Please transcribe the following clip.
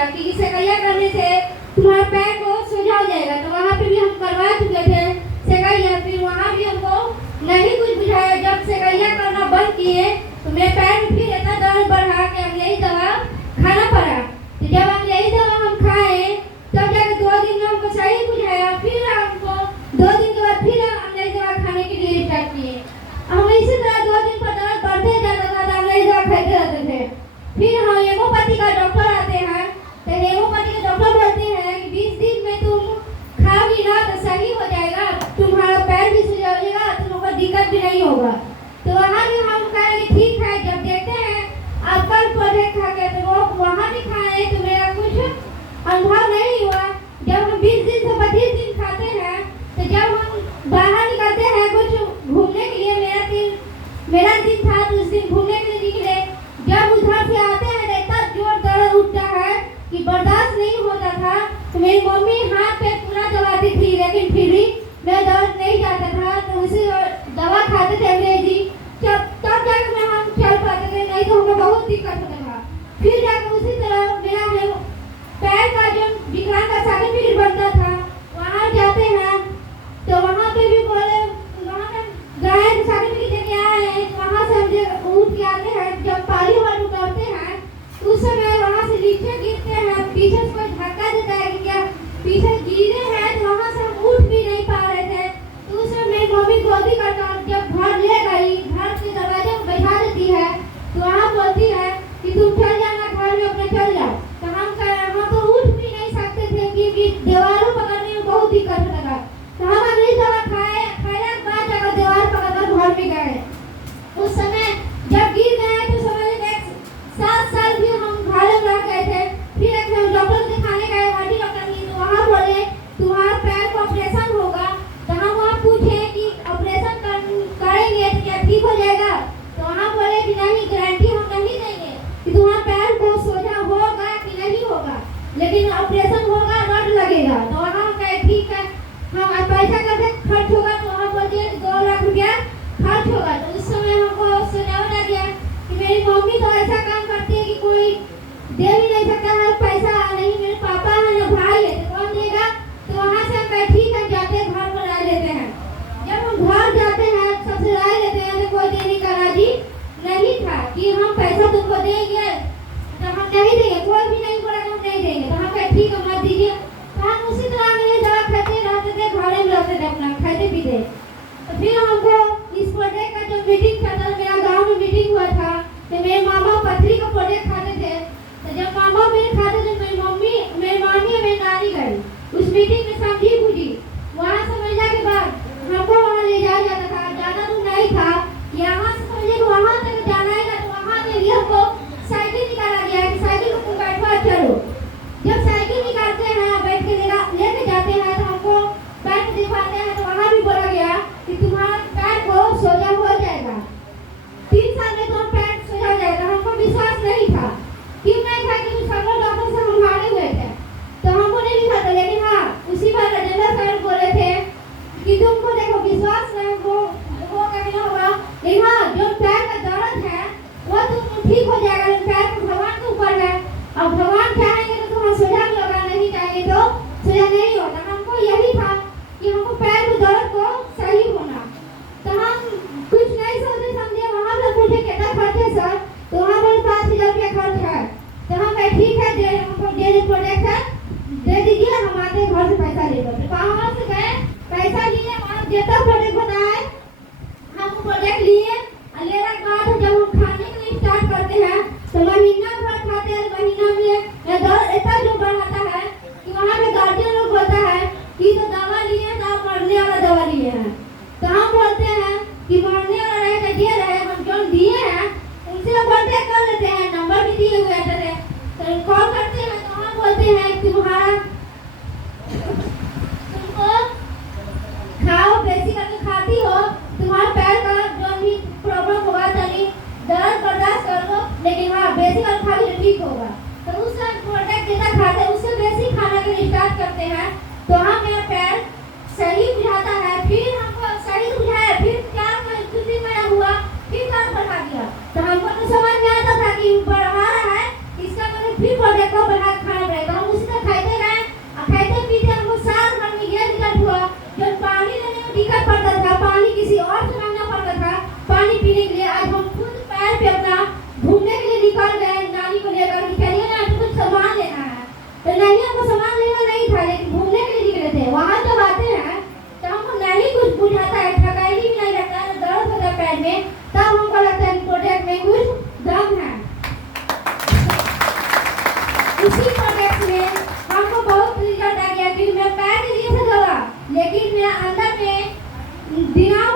दिया कि सेकैया करने से तुम्हारे पैर को सोजा हो जाएगा। तो वहाँ पे भी हम करवा चुके थे सेकैया, फिर वहाँ भी हमको नहीं कुछ बुझाया। जब सेकैया करना बंद किए तो मेरे पैर में फिर इतना दर्द बढ़ा कि हम यही दवा खाना पड़ा। तो जब हम यही दवा हम खाए तब जाकर 2 दिन में हमको सही बुझाया। फिर हमको 2 दिन के बाद फिर हम नई दवा खाने के लिए स्टार्ट किए। हम इसी तरह 2 दिन पर दर्द बढ़ते जाता था, हम नई दवा खाते रहते थे। फिर हम हेमोपैथी का डॉक्टर आते हैं, तो हेमोपैथी के डॉक्टर बोलते हैं कि 20 दिन में तुम खाओगी ना तो सही हो जाएगा, तुम्हारा पैर भी सही हो जाएगा, तुमको दिक्कत भी नहीं होगा। तो वहाँ भी हम कहेंगे ठीक है। जब देखते हैं एप्पल प्रोडक्ट खा के तो वो वहाँ भी खाए तो मेरा कुछ अनुभव नहीं हुआ। जब हम 20 दिन से 25 दिन खाते हैं तो जब हम बाहर निकलते हैं कुछ घूमने के लिए, मेरा दिन था तो उस दिन घूमने के लिए निकले। जब उधर से आते हैं तो इतना जोर दर्द उठता है कि बर्दाश्त नहीं होता था। तो मेरी मम्मी हाथ पे पूरा दबाती थी, लेकिन फिर भी मेरा दर्द नहीं जाता था। तो उसी दवा खाते थे अंग्रेजी, तब जाकर हम चल पाते थे, नहीं तो हमको बहुत दिक्कत होता था। फिर जाकर उसी तरह मेरा पैर का जो विकलांग का सर्टिफिकेट बनता था वहाँ जाते हैं तो वहाँ पे भी बोले वहाँ पे गए सर्टिफिकेट लेके आए हैं। वहाँ से हम उठ के आते हैं, जब पाली वाली उतरते हैं तो उस समय वहाँ से नीचे गिरते हैं, पीछे से कोई धक्का देता है कि क्या पीछे गिरे हैं, तो वहाँ से हम उठ भी नहीं पा रहे थे। तो उस समय मेरी मम्मी गोदी करता जब घर ले गई, घर के दरवाजे में बैठा देती है तो वहाँ बोलती है कि तुम चल जाना घर में, अपने चल जाओ। तो हम तो उठ भी नहीं सकते थे क्योंकि दीवारों पकड़ने में बहुत दिक्कत होता था। तो हम अगली दवा खाने के बाद जाकर दीवार पकड़कर घर में गए। उस समय जब गिर गए तो समझ लीजिए 7 साल भी हम घर में रह गए थे। फिर एक डॉक्टर को दिखाने गए, हड्डी डॉक्टर की, तो वहाँ बोले तुम्हारा पैर का ऑपरेशन होगा। तो हम वहाँ पूछे कि ऑपरेशन करेंगे तो क्या ठीक हो जाएगा? तो वहाँ बोले कि नहीं, गारंटी हम नहीं देंगे कि तुम्हारा पैर को सोजा होगा कि नहीं होगा, लेकिन ऑपरेशन होगा, रड लगेगा। तो वहाँ हम कहे ठीक है, हम पैसा कैसे खर्च होगा? तो वहाँ बोलिए 2 लाख रुपया खर्च होगा। तो उस समय हमको सुनाया ना गया कि मेरी मम्मी तो ऐसा काम करती है कि कोई दे भी नहीं सकता है पैसा, नहीं मेरे पापा है ना भाई है तो कौन देगा? तो वहाँ से हम ठीक है जाते हैं, घर पर राय लेते हैं। जब हम घर जाते हैं सबसे राय लेते हैं तो कोई देने का राजी नहीं था कि हम पैसा तुमको देंगे, तो हम नहीं देंगे, कोई भी नहीं बोला कि हम नहीं देंगे। तो हम कहे ठीक है मत दीजिए। तो हम उसी तरह मेरे दवा खाते रहते थे, घर में रहते थे, अपना खाते पीते। तो फिर हमको इस प्रोजेक्ट का जो मीटिंग था, तो मेरा गाँव में मीटिंग हुआ था, तो मेरे मामा पथरी का प्रोजेक्ट खाते थे। तो जब मामा मेरे खाते थे, मेरी मामी और मेरी नानी गई उस मीटिंग में, समझी बूझी वहाँ समझने के बाद हमको वहाँ ले जाया जाता था। ज़्यादा दूर नहीं था, यहाँ से समझिए वहाँ तक जाना है ना, तो वहाँ के लिए हमको साइकिल निकाला गया कि साइकिल को तुम बैठवा चलो। जब साइकिल निकालते हैं बैठ के लेके जाते हैं तो हमको बैठ दिखाते हैं, तो वहाँ भी बोला गया कि तुम्हारा पैर को सोजा हो जाएगा, 3 साल में तो पैर सोजा हो जाएगा। हमको विश्वास नहीं था, क्यों नहीं था कि सगों डॉक्टर से हम हारे हुए थे तो हमको नहीं लिखा था। लेकिन हाँ, उसी बार राजेंद्र सर बोले थे कि तुमको देखो विश्वास नहीं वो कहना होगा, लेकिन हाँ जो पैर का दर्द है वो तुम ठीक हो जाएगा, लेकिन पैर तो भगवान के ऊपर है, और भगवान चाहेंगे तो तुम्हें सोजा लगा, नहीं चाहेंगे तो सोजा नहीं होता। हमको यही था कि हमको पैर के दर्द को सही होना। तो हम कुछ नहीं सोचे समझे, वहाँ से पूछे कितना खर्च है सर? तो वहाँ पर 5,000 रुपया खर्च है। तो हम कहे ठीक है, दे हमको डेली प्रोजेक्ट है, दे दीजिए, हम आते घर से पैसा लेकर। तो वहाँ से गए, पैसा लिए, वहाँ जितना प्रोजेक्ट बनाए हम प्रोजेक्ट लिए। लेने के बाद जब हम खाने के लिए स्टार्ट करते हैं तो महीना भर खाते हैं, महीना में दर्द इतना जो बढ़ाता है कि वहाँ पे गार्जियन लोग बोलता है कि तो दवा लिए हैं, तो आप मरने वाला दवा लिए हैं। तो हम बोलते हैं कि मरने वाला रहे तो ये रहे, हम जो दिए हैं उनसे कॉन्टेक्ट कर लेते हैं, नंबर भी दिए हुए थे, तो कॉल करते हैं। तो हम बोलते हैं तुम्हारा तुमको खाओ, बेसी करके खाती हो, तुम्हारा पैर का जो भी प्रॉब्लम होगा चलिए दर्द बर्दाश्त कर लो, लेकिन हाँ बेसी कर खा के ठीक होगा। तो उस प्रोडक्ट जितना खाते हैं उससे बेसी खाना के लिए स्टार्ट करते हैं, तो हम मेरा पैर सही बुझाता है। फिर हमको सही बुझाया, फिर 4 महीना हुआ, फिर दर्द बढ़ा दिया। तो हमको तो समझ में आता था कि बढ़ा रहा है, इसका मतलब फिर प्रोडक्ट को बना के खाना पड़ेगा। हम उसी तरह खाते गए और खाते पीते हमको साल भर में ये दिक्कत हुआ, जब पानी लेने में दिक्कत पड़ता था, पानी किसी और से मांगना पड़ता था पानी पीने के लिए। आज हम खुद पैर पे अपना घूमने के लिए निकल गए नानी को लेकर कि चलिए ना आपको कुछ सामान लेना है, तो नहीं हमको सामान लेना नहीं था, लेकिन घूमने के लिए निकले थे। वहाँ जब आते हैं तो हमको नहीं कुछ बुझाता है, थकाली भी नहीं लगता है, दर्द होता है पैर में, तब हमको लगता है कि प्रोजेक्ट में कुछ दम है। उसी प्रोजेक्ट में हमको बहुत रिजल्ट आ गया कि मैं पैर के लिए से दवा, लेकिन मेरा अंदर में दिमाग